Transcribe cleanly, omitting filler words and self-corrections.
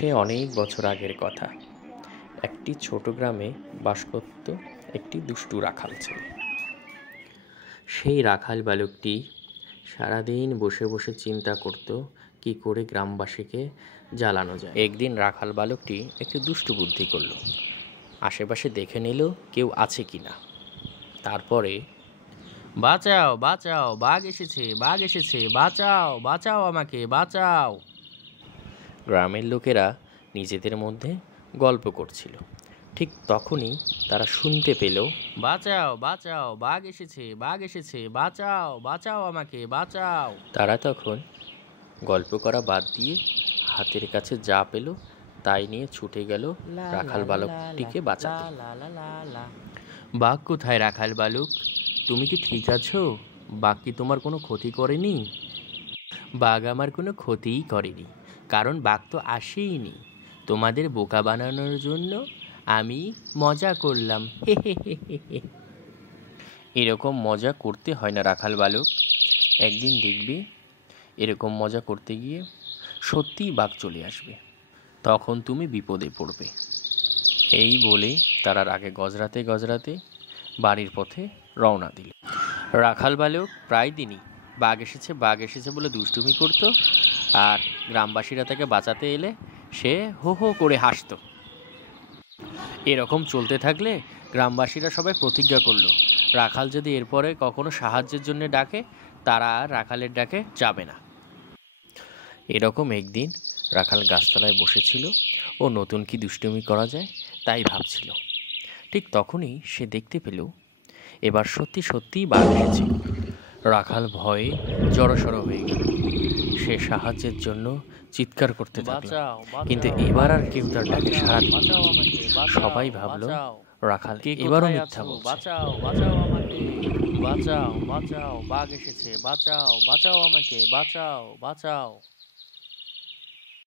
সে অনেক বছর আগের কথা। একটি ছোট গ্রামে বাস করত একটি দুষ্টু রাখাল ছেলে। সেই রাখাল বালকটি সারাদিন বসে বসে চিন্তা করত কি করে গ্রামবাসীকে জ্বালানো যায়। একদিন রাখাল বালকটি একটি দুষ্টু বুদ্ধি করল। আশেপাশে দেখে নিল কেউ আছে কিনা। তারপরে, বাঁচাও বাঁচাও, বাঘ এসেছে, বাঘ এসেছে, বাঁচাও বাঁচাও, আমাকে বাঁচাও। গ্রামের লোকেরা নিজেদের মধ্যে গল্প করছিল। ঠিক তখনই তারা শুনতে পেল, বাঁচাও বাঁচাও, বাঘ এসেছে, বাঘ এসেছে, বাঁচাও বাঁচাও, আমাকে বাঁচাও। তারা তখন গল্প করা বাদ দিয়ে হাতের কাছে যা পেল তাই নিয়ে ছুটে গেল রাখাল বালকটিকে বাঁচাতে। বাঘ কোথায় রাখাল বালক? তুমি কি ঠিক আছো? বাঘ কি তোমার কোনো ক্ষতি করেনি? বাঘ আমার কোনো ক্ষতিই করেনি, কারণ বাঘ তো আসেইনি। তোমাদের বোকা বানানোর জন্য আমি মজা করলাম। এরকম মজা করতে হয় না রাখাল বালক। একদিন দেখবে এরকম মজা করতে গিয়ে সত্যিই বাঘ চলে আসবে, তখন তুমি বিপদে পড়বে। এই বলে তারা রাগে গজরাতে গজরাতে বাড়ির পথে রওনা দিল। রাখাল বালক প্রায় দিনই বাঘ এসেছে বলে দুষ্টুমি করত, আর গ্রামবাসীরা তাকে বাঁচাতে এলে সে হো হো করে হাসত। এরকম চলতে থাকলে গ্রামবাসীরা সবাই প্রতিজ্ঞা করলো, রাখাল যদি এরপরে কখনো সাহায্যের জন্য ডাকে তারা আর রাখালের ডাকে যাবে না। এরকম একদিন রাখাল গাছতলায় বসেছিল ও নতুন কি দুষ্টুমি করা যায় তাই ভাবছিল। ঠিক তখনই সে দেখতে পেল এবার সত্যি সত্যিই বাঘ এসেছে। রাখাল ভয়ে জড়সড় হয়ে গেল। সে সাহায্যের জন্য চিৎকার করতে থাকল, কিন্তু এবার আর কেউ তার ডাকে সাড়া দিল না। সবাই ভাবল রাখাল এবারও মিথ্যা বলছে। বাঁচাও বাঁচাও, আমাকে বাঁচাও, বাঁচাও, বাঘ এসেছে, বাঁচাও বাঁচাও, আমাকে বাঁচাও বাঁচাও।